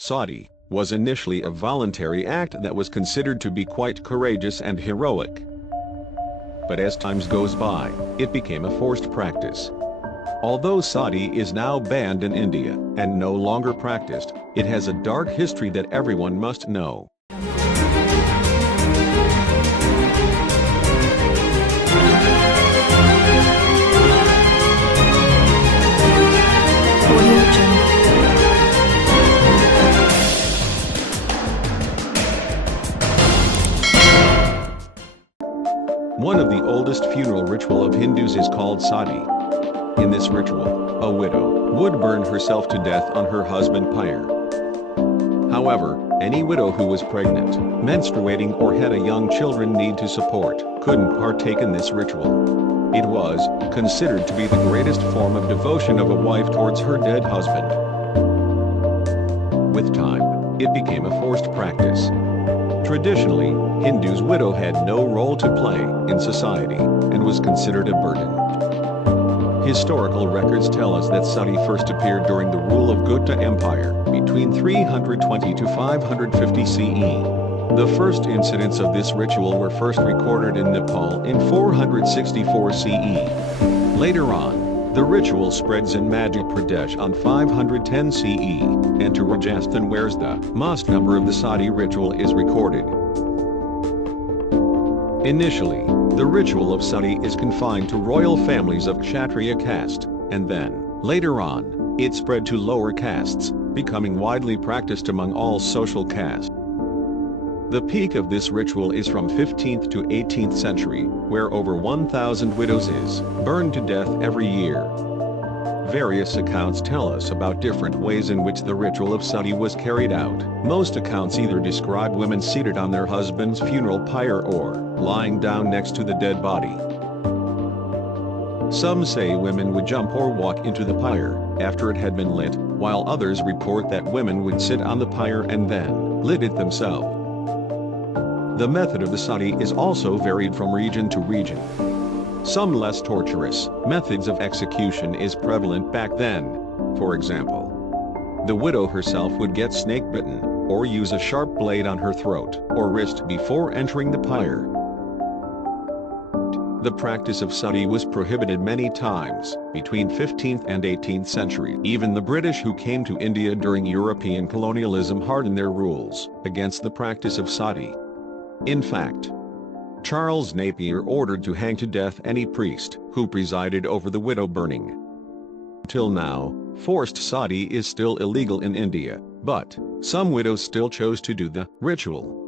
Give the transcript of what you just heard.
Sati was initially a voluntary act that was considered to be quite courageous and heroic. But as time goes by, it became a forced practice. Although Sati is now banned in India and no longer practiced, it has a dark history that everyone must know. One of the oldest funeral ritual of Hindus is called Sati. In this ritual, a widow would burn herself to death on her husband's pyre. However, any widow who was pregnant, menstruating or had a young children need to support couldn't partake in this ritual. It was considered to be the greatest form of devotion of a wife towards her dead husband. With time, it became a forced practice. Traditionally, Hindus' widow had no role to play in society and was considered a burden. Historical records tell us that Sati first appeared during the rule of Gupta Empire, between 320 to 550 CE. The first incidents of this ritual were first recorded in Nepal in 464 CE. Later on, the ritual spreads in Madhya Pradesh on 510 CE, and to Rajasthan where the most number of the Sati ritual is recorded. Initially, the ritual of Sati is confined to royal families of Kshatriya caste, and then, later on, it spread to lower castes, becoming widely practiced among all social castes. The peak of this ritual is from 15th to 18th century, where over 1,000 widows is burned to death every year. Various accounts tell us about different ways in which the ritual of Sati was carried out. Most accounts either describe women seated on their husband's funeral pyre or lying down next to the dead body. Some say women would jump or walk into the pyre after it had been lit, while others report that women would sit on the pyre and then lit it themselves. The method of the Sati is also varied from region to region. Some less torturous methods of execution is prevalent back then. For example, the widow herself would get snake bitten, or use a sharp blade on her throat or wrist before entering the pyre. The practice of Sati was prohibited many times, between 15th and 18th century. Even the British who came to India during European colonialism hardened their rules against the practice of Sati. In fact, Charles Napier ordered to hang to death any priest who presided over the widow burning. Till now, forced Sati is still illegal in India, but some widows still chose to do the ritual.